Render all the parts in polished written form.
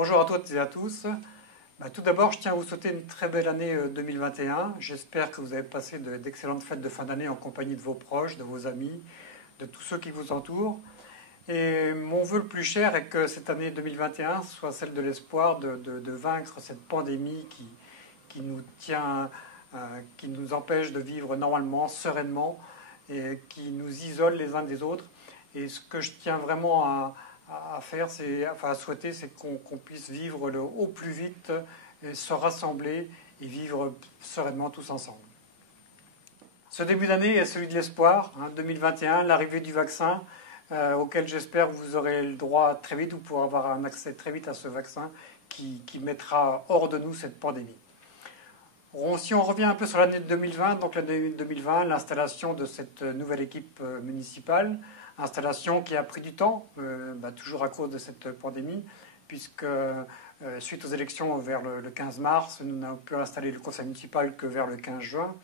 Bonjour à toutes et à tous. Tout d'abord, je tiens à vous souhaiter une très belle année 2021. J'espère que vous avez passé d'excellentes fêtes de fin d'année en compagnie de vos proches, de vos amis, de tous ceux qui vous entourent. Et mon vœu le plus cher est que cette année 2021 soit celle de l'espoir de vaincre cette pandémie qui nous tient, qui nous empêche de vivre normalement, sereinement, et qui nous isole les uns des autres. Et ce que je tiens vraiment à faire, à souhaiter, c'est qu'on puisse vivre au plus vite, et se rassembler et vivre sereinement tous ensemble. Ce début d'année est celui de l'espoir, 2021, l'arrivée du vaccin, auquel j'espère que vous aurez le droit très vite, vous pourrez avoir un accès très vite à ce vaccin qui mettra hors de nous cette pandémie. Si on revient un peu sur l'année 2020, donc l'année 2020, l'installation de cette nouvelle équipe municipale, installation qui a pris du temps, toujours à cause de cette pandémie, puisque suite aux élections vers le 15 mars, nous n'avons pu installer le conseil municipal que vers le 15 juin,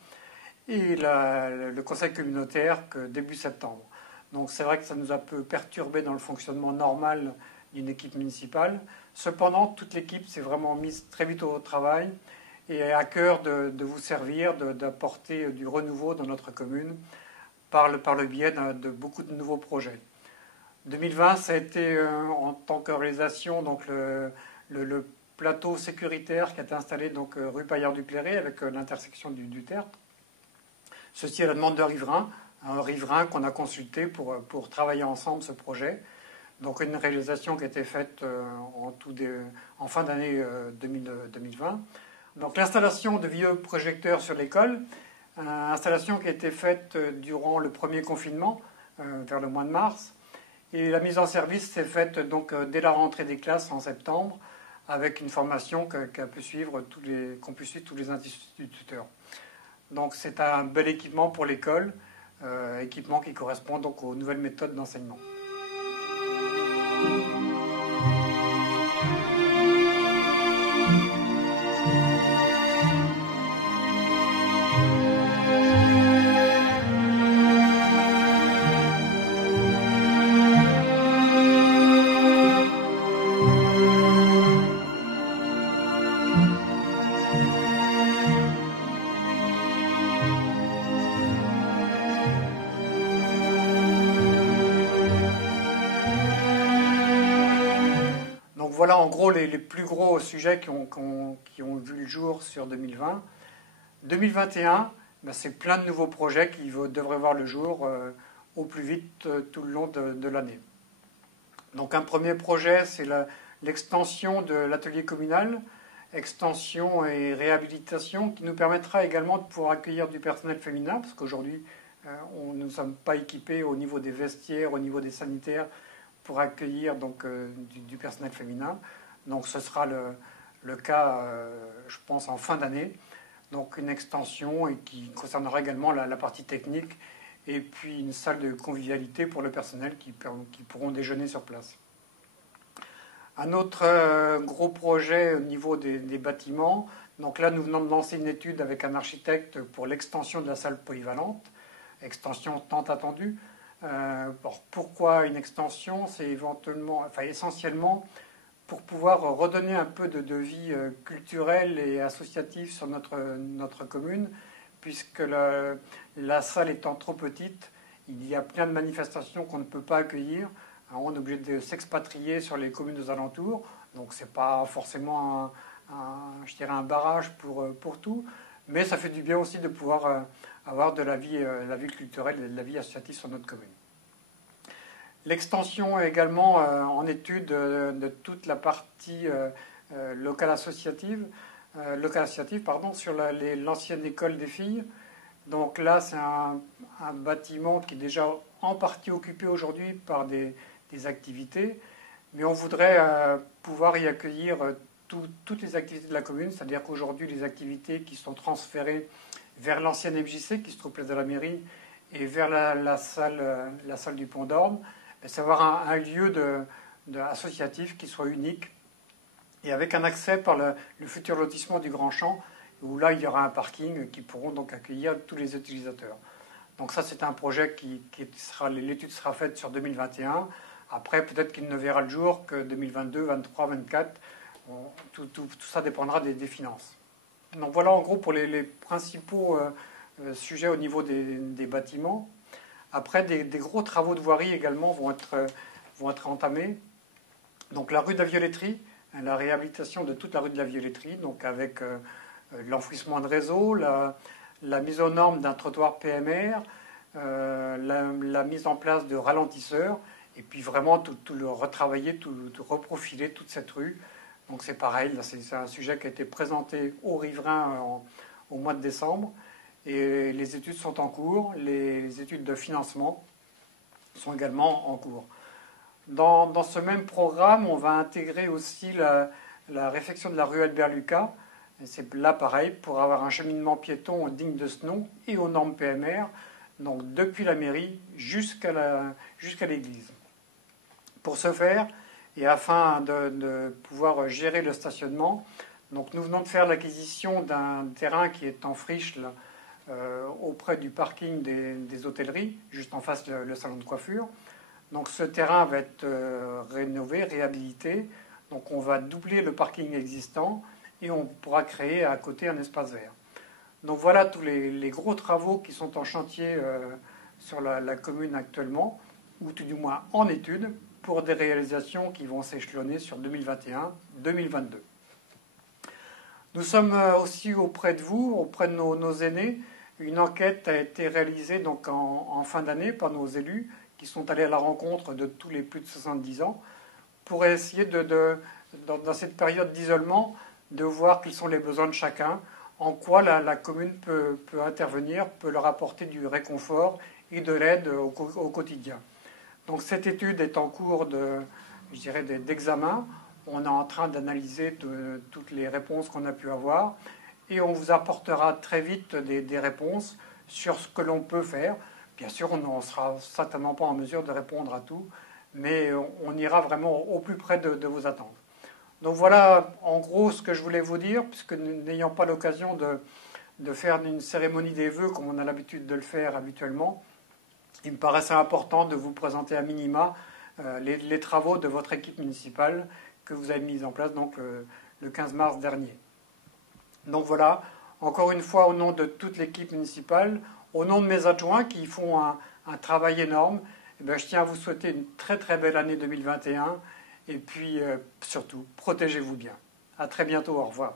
et le conseil communautaire que début septembre. Donc c'est vrai que ça nous a un peu perturbé dans le fonctionnement normal d'une équipe municipale. Cependant, toute l'équipe s'est vraiment mise très vite au travail et à cœur de vous servir, d'apporter du renouveau dans notre commune par le biais de beaucoup de nouveaux projets. 2020, ça a été en tant que réalisation donc le plateau sécuritaire qui a été installé donc, rue Paillard-du-Cléré avec l'intersection du Tertre. Ceci à la demande de riverains, un riverain qu'on a consulté pour travailler ensemble ce projet. Donc une réalisation qui a été faite en fin d'année 2020. Donc l'installation de vieux projecteurs sur l'école, installation qui a été faite durant le premier confinement, vers le mois de mars. Et la mise en service s'est faite donc dès la rentrée des classes en septembre, avec une formation qu'ont pu suivre tous les instituteurs. Donc c'est un bel équipement pour l'école, équipement qui correspond donc aux nouvelles méthodes d'enseignement. Voilà en gros les plus gros sujets qui ont vu le jour sur 2020. 2021, c'est plein de nouveaux projets qui devraient voir le jour au plus vite tout le long de l'année. Donc un premier projet, c'est l'extension de l'atelier communal, extension et réhabilitation, qui nous permettra également de pouvoir accueillir du personnel féminin, parce qu'aujourd'hui, nous ne sommes pas équipés au niveau des vestiaires, au niveau des sanitaires, pour accueillir donc, du personnel féminin. Donc ce sera le cas, je pense, en fin d'année. Donc une extension et qui concernera également la partie technique et puis une salle de convivialité pour le personnel qui pourront déjeuner sur place. Un autre gros projet au niveau des bâtiments. Donc là, nous venons de lancer une étude avec un architecte pour l'extension de la salle polyvalente, extension tant attendue. Pourquoi une extension? C'est essentiellement pour pouvoir redonner un peu de vie culturelle et associative sur notre commune, puisque la salle étant trop petite, il y a plein de manifestations qu'on ne peut pas accueillir. Alors, on est obligé de s'expatrier sur les communes aux alentours, donc ce n'est pas forcément un barrage pour tout, mais ça fait du bien aussi de pouvoir avoir de la vie culturelle et de la vie associative sur notre commune. L'extension est également en étude de toute la partie locale associative, sur l'ancienne école des filles. Donc là, c'est un bâtiment qui est déjà en partie occupé aujourd'hui par des activités, mais on voudrait pouvoir y accueillir toutes les activités de la commune, c'est-à-dire qu'aujourd'hui, les activités qui sont transférées vers l'ancienne MJC, qui se trouve place de la mairie, et vers la salle du Pont d'Orme, c'est avoir un lieu associatif qui soit unique et avec un accès par le futur lotissement du Grand Champ, où là il y aura un parking qui pourront donc accueillir tous les utilisateurs. Donc ça c'est un projet l'étude sera faite sur 2021. Après peut-être qu'il ne verra le jour que 2022, 2023, 2024 tout ça dépendra des finances. Donc voilà en gros pour les principaux sujets au niveau des bâtiments. Après, des gros travaux de voirie également vont être entamés. Donc la rue de la Violetterie, la réhabilitation de toute la rue de la Violetterie, donc avec l'enfouissement de réseau, la mise aux normes d'un trottoir PMR, la mise en place de ralentisseurs, et puis vraiment tout le retravailler, tout reprofiler toute cette rue. Donc c'est pareil, c'est un sujet qui a été présenté aux riverains au mois de décembre, et les études sont en cours, les études de financement sont également en cours. Dans ce même programme, on va intégrer aussi la réfection de la rue Albert Lucas. C'est là pareil, pour avoir un cheminement piéton digne de ce nom et aux normes PMR, donc depuis la mairie jusqu'à l'église. Pour ce faire, et afin de pouvoir gérer le stationnement, donc nous venons de faire l'acquisition d'un terrain qui est en friche là, auprès du parking des hôtelleries, juste en face le salon de coiffure. Donc ce terrain va être rénové, réhabilité. Donc on va doubler le parking existant et on pourra créer à côté un espace vert. Donc voilà tous les gros travaux qui sont en chantier sur la commune actuellement, ou tout du moins en étude, pour des réalisations qui vont s'échelonner sur 2021-2022. Nous sommes aussi auprès de vous, auprès de nos aînés. Une enquête a été réalisée donc en fin d'année par nos élus qui sont allés à la rencontre de tous les plus de 70 ans pour essayer dans cette période d'isolement, de voir quels sont les besoins de chacun, en quoi la commune peut intervenir, peut leur apporter du réconfort et de l'aide au quotidien. Donc cette étude est en cours d'examen. On est en train d'analyser toutes les réponses qu'on a pu avoir et on vous apportera très vite des réponses sur ce que l'on peut faire. Bien sûr, on ne sera certainement pas en mesure de répondre à tout, mais on ira vraiment au plus près de vos attentes. Donc voilà en gros ce que je voulais vous dire, puisque n'ayant pas l'occasion de faire une cérémonie des vœux comme on a l'habitude de le faire habituellement, il me paraissait important de vous présenter à minima les travaux de votre équipe municipale que vous avez mis en place donc, le 15 mars dernier. Donc voilà, encore une fois au nom de toute l'équipe municipale, au nom de mes adjoints qui font un travail énorme, je tiens à vous souhaiter une très très belle année 2021 et puis surtout, protégez-vous bien. À très bientôt, au revoir.